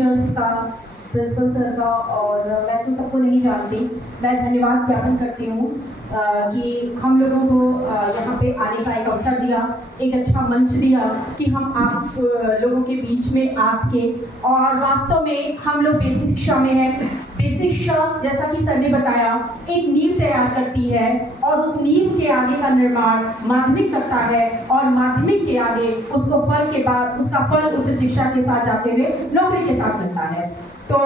Teachers का, principal sir का, और मैं तो सबको नहीं जानती। मैं धन्यवाद ज्ञापन करती हूँ कि हम लोगों को यहाँ पे आने का एक अवसर दिया, एक अच्छा मंच दिया कि हम आप लोगों के बीच में आ सके। और वास्तव में हम लोग बेसिक शिक्षा में हैं। बेसिक शिक्षा, जैसा कि सर ने बताया, एक नींव तैयार करती है और उस नींव के आगे का निर्माण माध्यमिक करता है, और माध्यमिक के आगे उसको फल के बाद उसका फल उच्च शिक्षा के साथ जाते हुए नौकरी के साथ मिलता है। तो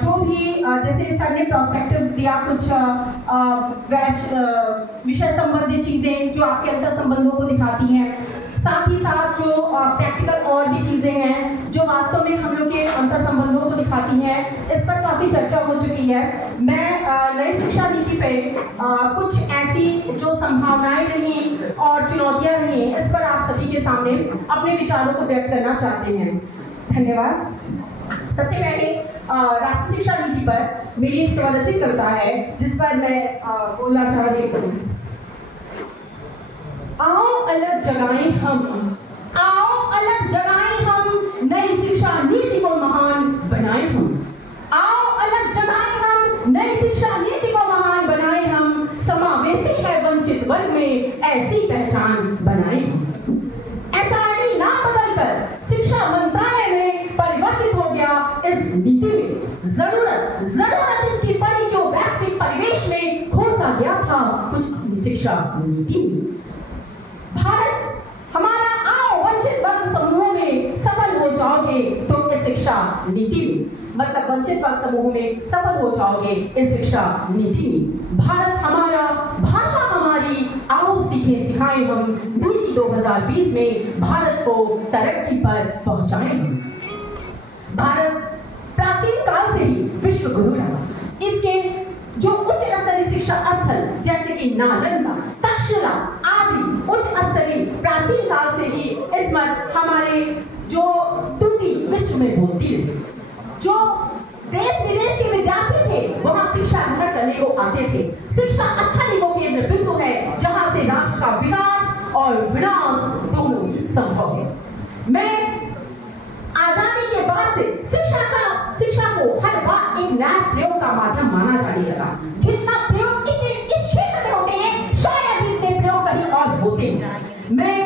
जो भी जैसे सर ने प्रोस्पेक्टिव्स दिया, कुछ विषय संबंधित चीज़ें जो आपके अंतर संबंधों को दिखाती हैं, साथ ही साथ जो प्रैक्टिकल और भी चीज़ें हैं जो वास्तव में हम लोग के अंतर संबंधों को दिखाती हैं, इस पर काफ़ी चर्चा हो चुकी है। मैं नई शिक्षा नीति पे कुछ ऐसी जो संभावनाएं रही और चुनौतियां रही, इस पर आप सभी के सामने अपने विचारों को व्यक्त करना चाहते हैं। धन्यवाद। सबसे पहले राष्ट्रीय शिक्षा नीति पर मेरी एक स्वरचित कविता है जिस पर मैं बोलना चाह रही हूँ। आओ अलग जगाएं हम, आओ अलग जगाएं हम, नई शिक्षा नीति को महान बनाएं हम। आओ अलग जगाएं हम, नई शिक्षा नीति को महान बनाएं हम, समावेशी है वंचित वर्ग में ऐसी पहचान बनाएं हम। HRD नाम बदलकर शिक्षा मंत्रालय में परिवर्तित हो गया इस नीति में। जरूरत इसकी पड़ी जो वैश्विक परिवेश में खोसा गया था कुछ अपनी शिक्षा नीति में। भारत हमारा, आओ वंचित वर्ग समूहों में सफल हो जाओगे तो इस शिक्षा नीति में, मतलब वंचित वर्ग समूहों में सफल हो जाओगे इस शिक्षा नीति में। भारत हमारा, भाषा हमारी, आओ सीखें सिखाएं हम, नीति 2020 में भारत को तरक्की पर पहुंचाएं हम। भारत प्राचीन काल से ही विश्व गुरु रहा। इसके जो उच्च स्तरीय शिक्षा स्थल जैसे कि नालंदा, तक्षशिला आदि उच्च स्तरीय प्राचीन काल से ही इस पर हमारे जो टूटी विश्व में बोलती रही। जो देश विदेश के विद्यार्थी थे वहां शिक्षा ग्रहण करने को आते थे। शिक्षा स्थल वो केंद्र बिंदु है जहां से राष्ट्र का विकास और विनाश दोनों ही संभव है। मैं आजादी के बाद से शिक्षा को हर बार एक नया प्रयोग का माध्यम माना जाने लगा। जितना प्रयोग इस क्षेत्र में होते हैं, शायद इतने प्रयोग कहीं और होते हैं। मैं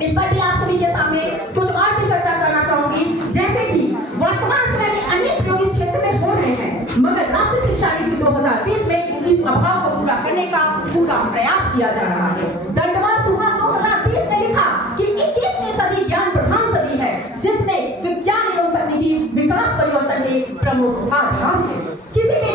इस पर भी आप सभी के सामने कुछ और भी चर्चा करना चाहूंगी। जैसे कि वर्तमान समय में अनेक प्रयोग इस क्षेत्र में हो रहे हैं, मगर राष्ट्रीय शिक्षा नीति 2020 में इस अभाव को पूरा करने का पूरा प्रयास किया जा रहा है। दंडवाद सुभाष 2020 में लिखा कि 21वीं सदी ज्ञान प्रधान सदी है जिसमें विज्ञान एवं तकनीकी विकास परिवर्तन के प्रमुख आधार है। किसी भी